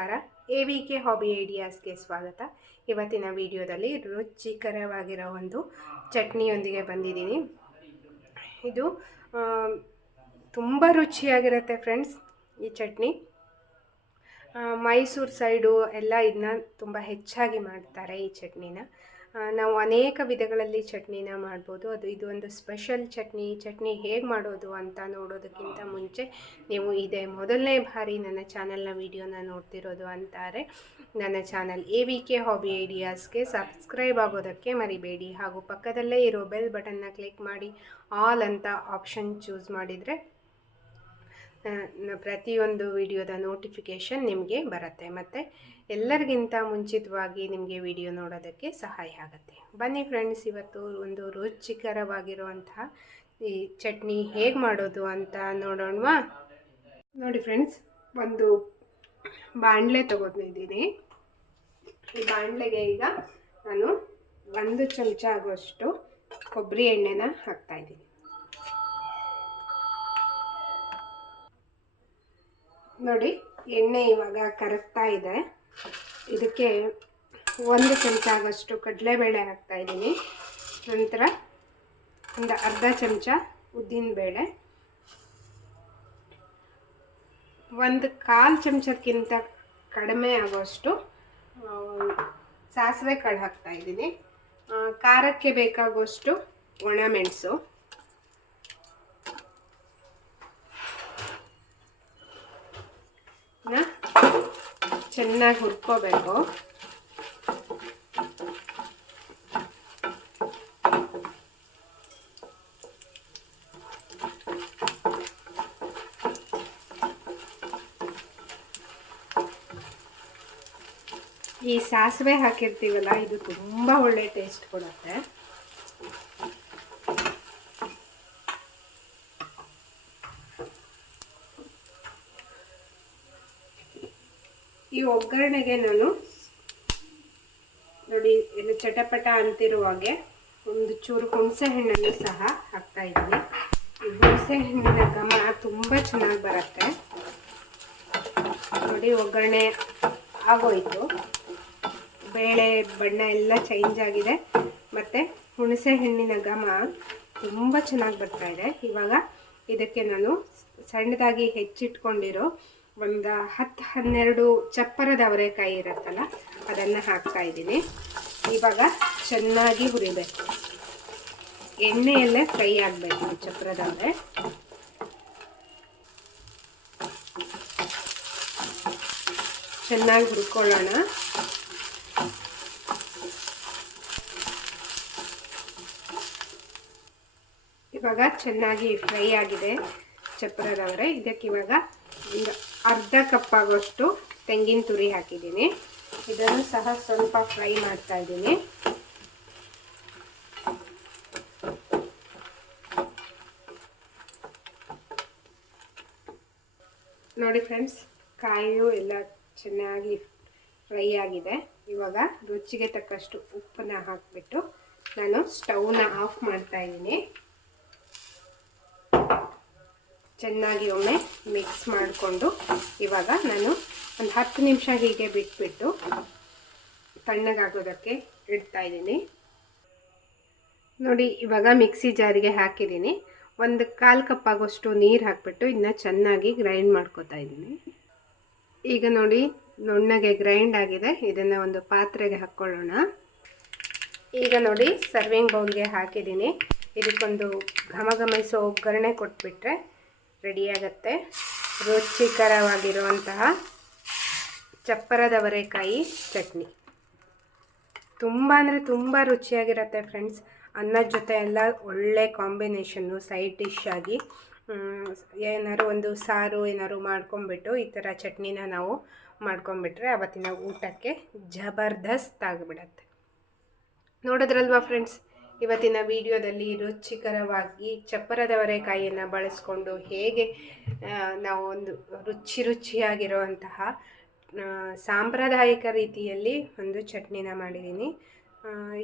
ನಮಸ್ಕಾರ. A V K hobby ಐಡಿಯಾಸ್ಗೆ ಸ್ವಾಗತ. ಇವತ್ತಿನ ವಿಡಿಯೋದಲ್ಲಿ ರುಚಿಕರವಾಗಿರೋ ಒಂದು ಚಟ್ನಿಯೊಂದಿಗೆ ಬಂದಿದ್ದೀನಿ. ಇದು ತುಂಬ ರುಚಿಯಾಗಿರುತ್ತೆ ಫ್ರೆಂಡ್ಸ್ ಈ ಚಟ್ನಿ. ಮೈಸೂರು ಸೈಡು ಎಲ್ಲ ಇದನ್ನ ತುಂಬ ಹೆಚ್ಚಾಗಿ ಮಾಡ್ತಾರೆ ಈ ಚಟ್ನಿನ. ನಾವು ಅನೇಕ ವಿಧಗಳಲ್ಲಿ ಚಟ್ನಿನ ಮಾಡ್ಬೋದು. ಅದು ಇದು ಒಂದು ಸ್ಪೆಷಲ್ ಚಟ್ನಿ ಚಟ್ನಿ ಹೇಗೆ ಮಾಡೋದು ಅಂತ ನೋಡೋದಕ್ಕಿಂತ ಮುಂಚೆ ನೀವು ಇದೇ ಮೊದಲನೇ ಬಾರಿ ನನ್ನ ಚಾನಲ್ನ ವಿಡಿಯೋನ ನೋಡ್ತಿರೋದು ಅಂತಾರೆ. ನನ್ನ channel A V K hobby ಐಡಿಯಾಸ್ಗೆ subscribe ಆಗೋದಕ್ಕೆ ಮರಿಬೇಡಿ. ಹಾಗೂ ಪಕ್ಕದಲ್ಲೇ ಇರೋ ಬೆಲ್ ಬಟನ್ನ ಕ್ಲಿಕ್ ಮಾಡಿ, ಆಲ್ ಅಂತ ಆಪ್ಷನ್ ಚೂಸ್ ಮಾಡಿದರೆ ಪ್ರತಿಯೊಂದು ವಿಡಿಯೋದ ನೋಟಿಫಿಕೇಷನ್ ನಿಮಗೆ ಬರುತ್ತೆ. ಮತ್ತು ಎಲ್ಲರಿಗಿಂತ ಮುಂಚಿತವಾಗಿ ನಿಮಗೆ ವಿಡಿಯೋ ನೋಡೋದಕ್ಕೆ ಸಹಾಯ ಆಗುತ್ತೆ. ಬನ್ನಿ ಫ್ರೆಂಡ್ಸ್ ಇವತ್ತು ಒಂದು ರುಚಿಕರವಾಗಿರುವಂತಹ ಈ ಚಟ್ನಿ ಹೇಗೆ ಮಾಡೋದು ಅಂತ ನೋಡೋಣವಾ? ನೋಡಿ ಫ್ರೆಂಡ್ಸ್ ಒಂದು ಬಾಣಲೆ ತೊಗೊಂಡಿದ್ದೀನಿ ಈ ಬಾಣಲೆಗೆ ಈಗ ನಾನು ಒಂದು ಚಮಚ ಆಗುವಷ್ಟು ಕೊಬ್ಬರಿ ಎಣ್ಣೆನ ಹಾಕ್ತಾಯಿದ್ದೀನಿ ನೋಡಿ, ಎಣ್ಣೆ ಇವಾಗ ಕರಗ್ತಾ ಇದೆ. ಇದಕ್ಕೆ ಒಂದು ಚಮಚ ಆಗೋಷ್ಟು ಕಡಲೆಬೇಳೆ ಹಾಕ್ತಾ ಇದ್ದೀನಿ. ನಂತರ ಒಂದು ಅರ್ಧ ಚಮಚ ಉದ್ದಿನಬೇಳೆ ಒಂದು ಕಾಲು ಚಮಚಕ್ಕಿಂತ ಕಡಿಮೆ ಆಗೋಷ್ಟು ಸಾಸಿವೆ ಕಾಳು ಹಾಕ್ತಾ ಇದ್ದೀನಿ. ಖಾರಕ್ಕೆ ಬೇಕಾಗುವಷ್ಟು ಒಣಮೆಣಸು ಚೆನ್ನಾಗಿ ಹುರ್ಕೋಬೇಕು. ಈ ಸಾಸಿವೆ ಹಾಕಿರ್ತೀವಲ್ಲ ಇದು ತುಂಬ ಒಳ್ಳೆ ಟೇಸ್ಟ್ ಕೊಡುತ್ತೆ. ಈ ಒಗ್ಗರಣೆಗೆ ನಾನು ನೋಡಿ ಇದು ಚಟಪಟ ಅಂತಿರುವಾಗೆ ಒಂದು ಚೂರು ಹುಣಸೆ ಹಣ್ಣನ್ನು ಸಹ ಹಾಕ್ತಾ ಇದ್ದೀನಿ. ಈ ಹುಣಸೆ ಹಣ್ಣಿನ ಘಮ ತುಂಬ ಚೆನ್ನಾಗಿ ಬರುತ್ತೆ. ನೋಡಿ ಒಗ್ಗರಣೆ ಆಗೋಯ್ತು. ಬೇಳೆ, ಬಣ್ಣ ಎಲ್ಲ ಚೇಂಜ್ ಆಗಿದೆ. ಮತ್ತು ಹುಣಸೆ ಹಣ್ಣಿನ ಘಮ ತುಂಬ ಚೆನ್ನಾಗಿ ಬರ್ತಾ ಇದೆ. ಇವಾಗ ಇದಕ್ಕೆ ನಾನು ಸಣ್ಣದಾಗಿ ಹೆಚ್ಚಿಟ್ಕೊಂಡಿರೋ ಒಂದು ಹತ್ತು ಹನ್ನೆರಡು ಚಪ್ಪರದ ಅವರೆಕಾಯಿ ಇರುತ್ತಲ್ಲ, ಅದನ್ನು ಹಾಕ್ತಾ ಇದ್ದೀನಿ. ಇವಾಗ ಚೆನ್ನಾಗಿ ಹುರಿಬೇಕು. ಎಣ್ಣೆಯಲ್ಲೇ ಫ್ರೈ ಆಗಬೇಕು ಚಪ್ಪರದ ಅವರೆ ಚೆನ್ನಾಗಿ ಹುರ್ಕೊಳ್ಳೋಣ. ಇವಾಗ ಚೆನ್ನಾಗಿ ಫ್ರೈ ಆಗಿದೆ ಚಪ್ಪರದವರೆ ಇದಕ್ಕೆ ಇವಾಗ ಒಂದು ಅರ್ಧ ಕಪ್ ಆಗೋಷ್ಟು ತೆಂಗಿನ ತುರಿ ಹಾಕಿದ್ದೀನಿ. ಇದನ್ನು ಸಹ ಸ್ವಲ್ಪ ಫ್ರೈ ಮಾಡ್ತಾ ಇದ್ದೀನಿ. ನೋಡಿ ಫ್ರೆಂಡ್ಸ್, ಕಾಯಿಯು ಎಲ್ಲ ಚೆನ್ನಾಗಿ ಫ್ರೈ ಆಗಿದೆ. ಇವಾಗ ರುಚಿಗೆ ತಕ್ಕಷ್ಟು ಉಪ್ಪನ್ನ ಹಾಕಿಬಿಟ್ಟು ನಾನು ಸ್ಟವ್ನ ಆಫ್ ಮಾಡ್ತಾ ಇದ್ದೀನಿ. ಚೆನ್ನಾಗಿ ಒಮ್ಮೆ ಮಿಕ್ಸ್ ಮಾಡಿಕೊಂಡು ಇವಾಗ ನಾನು ಒಂದು ಹತ್ತು ನಿಮಿಷ ಹೀಗೆ ಬಿಟ್ಬಿಟ್ಟು ತಣ್ಣಗಾಗೋದಕ್ಕೆ ಇಡ್ತಾ ಇದ್ದೀನಿ. ನೋಡಿ, ಇವಾಗ ಮಿಕ್ಸಿ ಜಾರಿಗೆ ಹಾಕಿದ್ದೀನಿ. ಒಂದು ಕಾಲು ಕಪ್ ಆಗೋಷ್ಟು ನೀರು ಹಾಕಿಬಿಟ್ಟು ಇದನ್ನ ಚೆನ್ನಾಗಿ ಗ್ರೈಂಡ್ ಮಾಡ್ಕೋತಾ ಇದ್ದೀನಿ. ಈಗ ನೋಡಿ, ನುಣ್ಣಗೆ ಗ್ರೈಂಡ್ ಆಗಿದೆ. ಇದನ್ನು ಒಂದು ಪಾತ್ರೆಗೆ ಹಾಕ್ಕೊಳ್ಳೋಣ. ಈಗ ನೋಡಿ ಸರ್ವಿಂಗ್ ಬೌಲ್ಗೆ ಹಾಕಿದ್ದೀನಿ. ಇದಕ್ಕೊಂದು ಘಮ ಘಮಿಸೋ ಒಗ್ಗರಣೆ ಕೊಟ್ಬಿಟ್ರೆ ರೆಡಿಯಾಗತ್ತೆ. ರುಚಿಕರವಾಗಿರುವಂತಹ ಚಪ್ಪರದವರೆಕಾಯಿ ಚಟ್ನಿ. ತುಂಬ ಅಂದರೆ ತುಂಬ ರುಚಿಯಾಗಿರುತ್ತೆ ಫ್ರೆಂಡ್ಸ್. ಅನ್ನದ ಜೊತೆ ಎಲ್ಲ ಒಳ್ಳೆ ಕಾಂಬಿನೇಷನ್ನು ಸೈಡ್ ಡಿಶ್ ಆಗಿ ಏನಾದ್ರು ಒಂದು ಸಾರು ಏನಾದ್ರು ಮಾಡ್ಕೊಂಬಿಟ್ಟು ಈ ಥರ ಚಟ್ನಿನ ನಾವು ಮಾಡ್ಕೊಂಬಿಟ್ರೆ ಅವತ್ತಿನ ಊಟಕ್ಕೆ ಜಬರ್ದಸ್ತ್ ಆಗಿಬಿಡತ್ತೆ. ನೋಡಿದ್ರಲ್ವಾ ಫ್ರೆಂಡ್ಸ್? ಇವತ್ತಿನ ವಿಡಿಯೋದಲ್ಲಿ ರುಚಿಕರವಾಗಿ ಚಪ್ಪರದವರೆಕಾಯಿಯನ್ನು ಬಳಸ್ಕೊಂಡು ಹೇಗೆ ನಾವು ಒಂದು ರುಚಿ ರುಚಿಯಾಗಿರುವಂತಹ ಸಾಂಪ್ರದಾಯಿಕ ರೀತಿಯಲ್ಲಿ ಒಂದು ಚಟ್ನಿನ ಮಾಡಿದ್ದೀನಿ.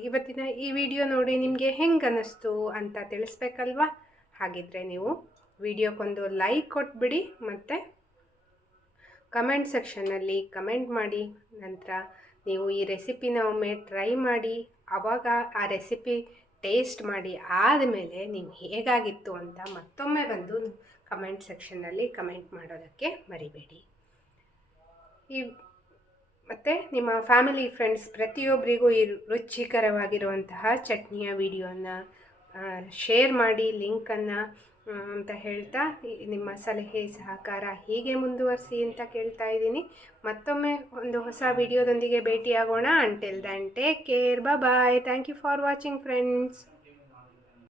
ಇವತ್ತಿನ ಈ ವಿಡಿಯೋ ನೋಡಿ ನಿಮಗೆ ಹೆಂಗೆ ಅನ್ನಿಸ್ತು ಅಂತ ತಿಳಿಸ್ಬೇಕಲ್ವಾ? ಹಾಗಿದ್ರೆ ನೀವು ವಿಡಿಯೋಕ್ಕೊಂದು ಲೈಕ್ ಕೊಟ್ಬಿಡಿ ಮತ್ತು ಕಮೆಂಟ್ ಸೆಕ್ಷನ್ನಲ್ಲಿ ಕಮೆಂಟ್ ಮಾಡಿ. ನಂತರ ನೀವು ಈ ರೆಸಿಪಿನ ಒಮ್ಮೆ ಟ್ರೈ ಮಾಡಿ. ಆವಾಗ ಆ ರೆಸಿಪಿ ಟೇಸ್ಟ್ ಮಾಡಿ ಆದಮೇಲೆ ನೀವು ಹೇಗಾಗಿತ್ತು ಅಂತ ಮತ್ತೊಮ್ಮೆ ಬಂದು ಕಮೆಂಟ್ ಸೆಕ್ಷನ್ನಲ್ಲಿ ಕಮೆಂಟ್ ಮಾಡೋದಕ್ಕೆ ಮರಿಬೇಡಿ. ಈ ಮತ್ತು ನಿಮ್ಮ ಫ್ಯಾಮಿಲಿ ಫ್ರೆಂಡ್ಸ್ ಪ್ರತಿಯೊಬ್ಬರಿಗೂ ಈ ರುಚಿಕರವಾಗಿರುವಂತಹ ಚಟ್ನಿಯ ವಿಡಿಯೋನ ಶೇರ್ ಮಾಡಿ ಲಿಂಕನ್ನು ಅಂತ ಹೇಳ್ತಾ ನಿಮ್ಮ ಸಲಹೆ ಸಹಕಾರ ಹೀಗೆ ಮುಂದುವರಿಸಿ ಅಂತ ಕೇಳ್ತಾ ಇದ್ದೀನಿ. ಮತ್ತೊಮ್ಮೆ ಒಂದು ಹೊಸ ವಿಡಿಯೋದೊಂದಿಗೆ ಭೇಟಿಯಾಗೋಣ. Until then take care bye thank you for watching friends